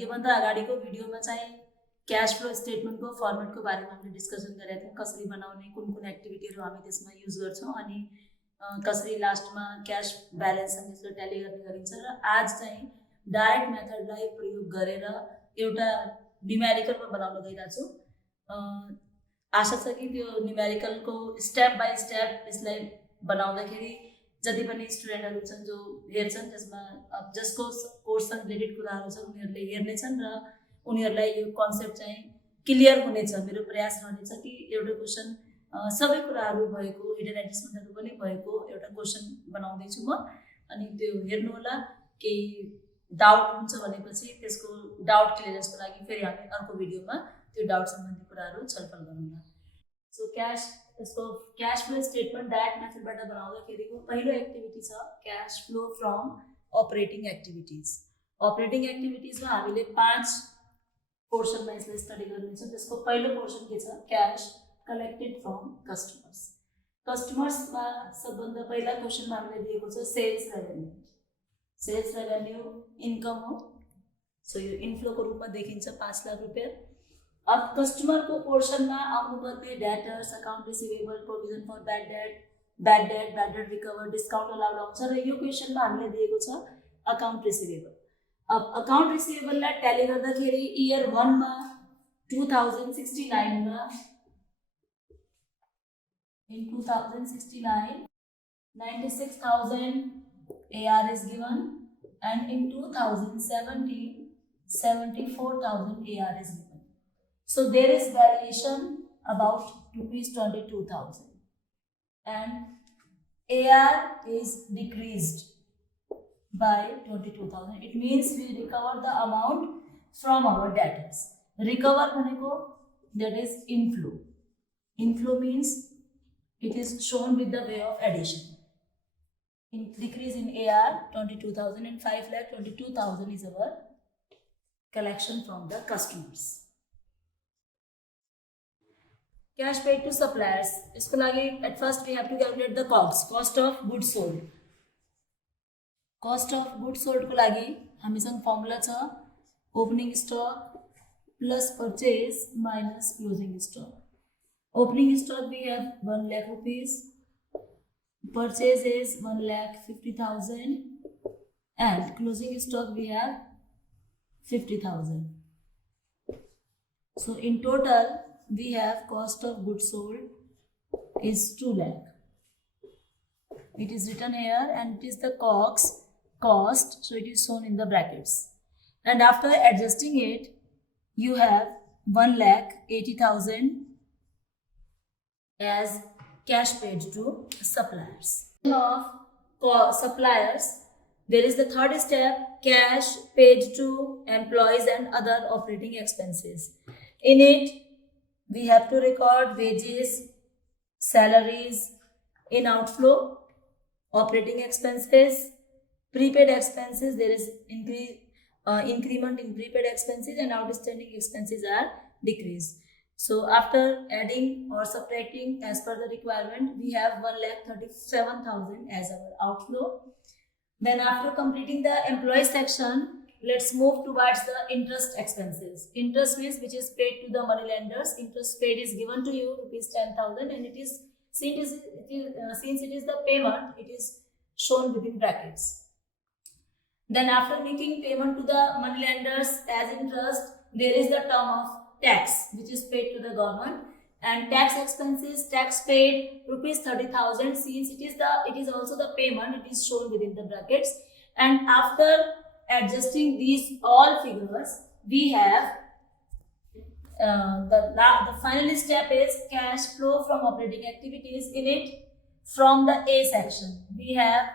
योभन्दा अगाडिको भिडियोमा चाहिँ क्यास फ्लो स्टेटमेन्टको फर्मेटको बारेमा हामीले डिस्कसन गरेका थियौँ, कसरी बनाउने, कुन कुन एक्टिभिटीहरू हामी त्यसमा युज गर्छौँ अनि कसरी लास्टमा क्यास ब्यालेन्ससँग यसलाई ट्याली गर्ने गरिन्छ। र आज चाहिँ डाइरेक्ट मेथडलाई प्रयोग गरेर एउटा न्युमेरिकलमा बनाउन गइरहेको छु। आशा छ कि त्यो न्युमेरिकलको स्टेप बाई स्टेप यसलाई बनाउँदाखेरि जति पनि स्टुडेन्टहरू छन् जो हेर्छन् त्यसमा जसको कोर्ससँग रिलेटेड कुराहरू छन् उनीहरूले हेर्नेछन् र उनीहरूलाई यो कन्सेप्ट चाहिँ क्लियर हुनेछ। मेरो प्रयास रहनेछ कि एउटा क्वेसन सबै कुराहरू भएको, हिडन एडजस्टमेन्टहरू पनि भएको एउटा क्वेसन बनाउँदैछु म। अनि त्यो हेर्नुहोला, केही डाउट हुन्छ भनेपछि त्यसको डाउट क्लियरेन्सको लागि फेरि हामी अर्को भिडियोमा त्यो डाउट सम्बन्धी कुराहरू छलफल गरौँला। सो यसको क्यास फ्लो स्टेटमेन्ट डाइरेक्ट मेथडबाट बनाउँदाखेरिको पहिलो एक्टिभिटी छ cash flow from operating activities. Operating एक्टिभिटिजमा हामीले 5 पोर्सनमा यसलाई स्टडी गर्नेछौँ। त्यसको पहिलो पोर्सन के छ? क्यास कलेक्टेड फ्रम कस्टमर्स। कस्टमर्समा सबभन्दा पहिला क्वेसनमा हामीले दिएको छ sales revenue. Sales revenue income हो, सो यो इन्फ्लोको रूपमा देखिन्छ 5 लाख रुपियाँ। अब कस्टमरको पोर्सनमा आउनुपर्ने डेटर्स, अकाउन्ट रिसिभेबल, प्रोभिजन फर bad date recover, discount allowed आउँछ र यो क्वेसनमा हामीले दिएको छ अकाउन्ट रिसिभेबल। अब अकाउन्ट रिसिभेबललाई ट्याली गर्दाखेरि इयर 1 मा 2069 मा in 2069 96,000 AR is given and in 2017 74,000 AR is given. So there is variation about ₹22,000 and AR is decreased by 22,000. It means we recover the amount from our debtors. Recover bhaneko that is inflow. Inflow means it is shown with the way of addition. In decrease in AR 22,000 and 5,22,000 is our collection from the customers. Cash paid to suppliers. इसको लागि at first we have to calculate the cost of goods sold. Cost of goods sold को लागि हामीसँग formula छ opening stuck plus purchase minus closing stuck. Opening stock we have 1 lakh rupees, purchase is 1,50,000 and closing stock we have 50,000. So in total we have cost of goods sold is 2 lakh. It is written here and it is the COGS cost, so it is shown in the brackets. And after adjusting it you have 1,80,000 as cash paid to suppliers. Of suppliers, there is the third step, cash paid to employees and other operating expenses. In it, we have to record wages, salaries in outflow, operating expenses, prepaid expenses. There is increment in prepaid expenses and outstanding expenses are decreased. So after adding or subtracting as per the requirement, we have 1,37,000 as our outflow. Then after completing the employee section, let's move towards the interest expenses. Interest means which is paid to the money lenders. Interest paid is given to you ₹10,000 and it is since it is the payment, it is shown within brackets. Then after making payment to the money lenders as interest, there is the term of tax which is paid to the government, and tax expenses, tax paid ₹30,000. Since it is also the payment, it is shown within the brackets. And after adjusting these all figures, we have the final step is cash flow from operating activities. In it, from the A section we have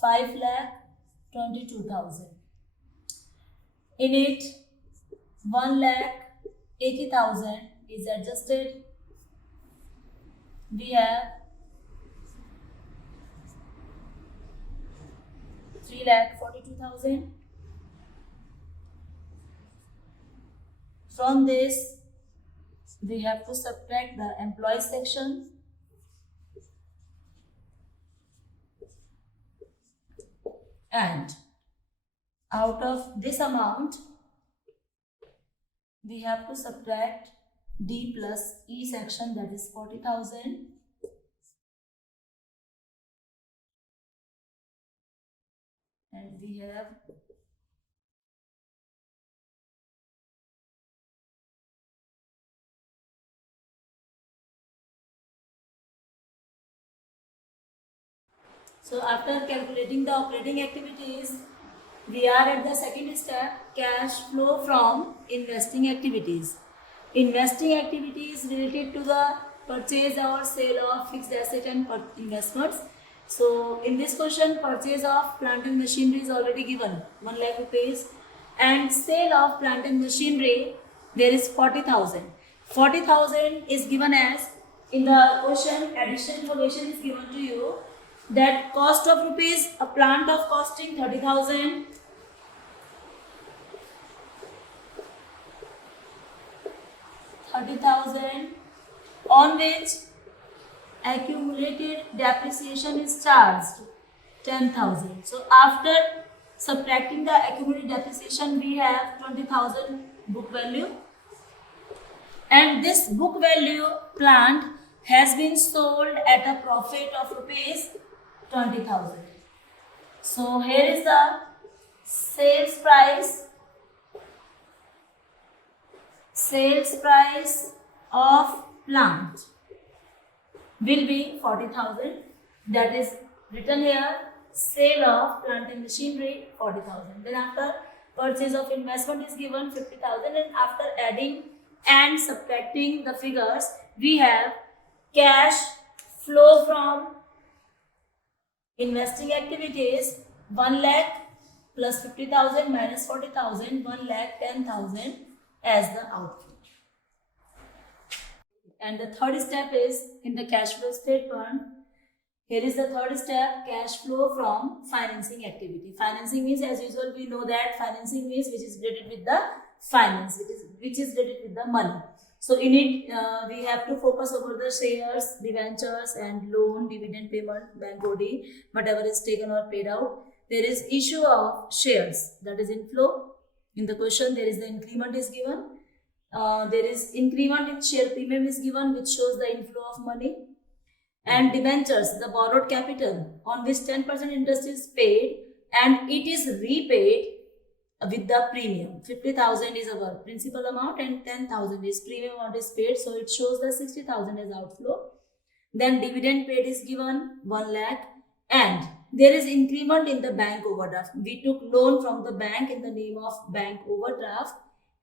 5,22,000. In it 1,80,000 is adjusted. We have 3,42,000. From this, we have to subtract the employee section. And out of this amount, we have to subtract D plus E section, that is 40,000. And we have so after calculating the operating activities, we are at the second step, cash flow from investing activities. Investing activities related to the purchase or sale of fixed asset and investments. So in this question, purchase of plant and machinery is already given, 1 lakh rupees, and sale of plant and machinery, there is 40,000. 40,000 is given as, in the question, additional information is given to you that cost of rupees, a plant of costing 30,000, on which accumulated depreciation is charged 10,000. So after subtracting the accumulated depreciation, we have 20,000 book value, and this book value plant has been sold at a profit of rupees 20,000. So here is the sales price of plant will be 40,000. That is written here, sale of plant and machinery 40,000. Then after purchase of investment is given 50,000, and after adding and subtracting the figures, we have cash flow from investing activities 1 lakh plus 50,000 minus 40,000, 1 lakh 10,000 as the outflow. And the third step is in the cash flow statement. Here is the third step, cash flow from financing activity. Financing means, as usual, we know that financing means which is related with the finance, which is related with the money. So in it, we have to focus over the shares, debentures, and loan, dividend payment, bank OD, whatever is taken or paid out. There is issue of shares, that is inflow. In the question, there is the increment is given. There is increment in share premium is given, which shows the inflow of money. And debentures, the borrowed capital on which 10% interest is paid and it is repaid with the premium. 50,000 is our principal amount and 10,000 is premium amount is paid. So it shows the 60,000 as outflow. Then dividend paid is given 1 lakh, and there is increment in the bank overdraft. We took loan from the bank in the name of bank overdraft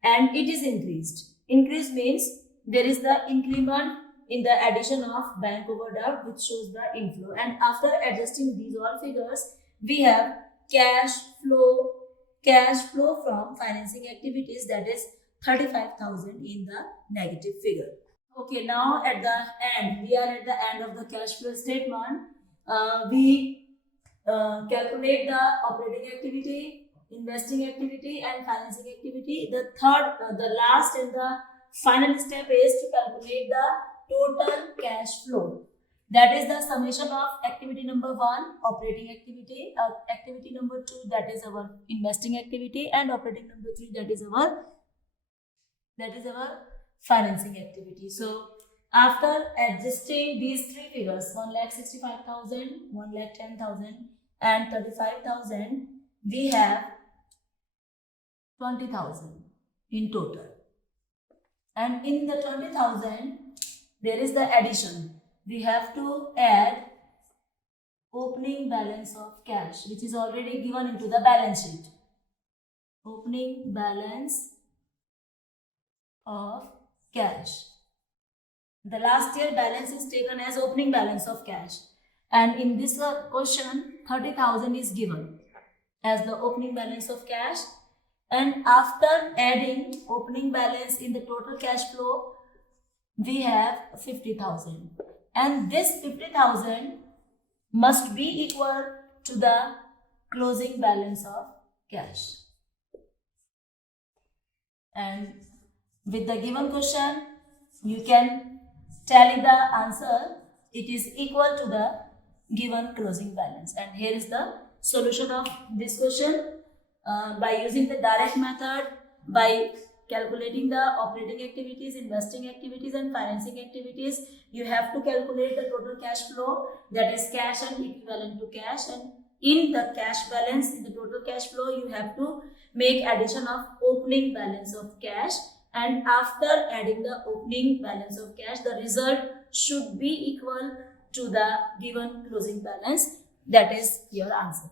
and it is increased. Increase means there is the increment in the addition of bank overdraft, which shows the inflow. And after adjusting these all figures, we have cash flow from financing activities, that is 35,000 in the negative figure. Okay, now at the end, we are at the end of the cash flow statement. We calculate the operating activity, investing activity, and financing activity. The last and the final step is to calculate the total cash flow. That is the summation of activity number 1, operating activity, activity number 2, that is our investing activity, and operating number 3, that is our financing activity. So after adjusting these three figures, 1,65,000, 1,10,000, and 35,000, we have 20,000 in total. And in the 20,000, there is the addition. We have to add opening balance of cash, which is already given into the balance sheet. Opening balance of cash. The last year balance is taken as opening balance of cash. And in this question, 30,000 is given as the opening balance of cash. And after adding opening balance in the total cash flow, we have 50,000. And this 50,000 must be equal to the closing balance of cash. And with the given question, you can tally the answer. It is equal to the given closing balance. And here is the solution of this question. By using the direct method, by calculating the operating activities, investing activities, and financing activities, you have to calculate the total cash flow, that is cash and equivalent to cash, and in the cash balance, in the total cash flow, you have to make addition of opening balance of cash, and after adding the opening balance of cash, the result should be equal to the given closing balance. That is your answer.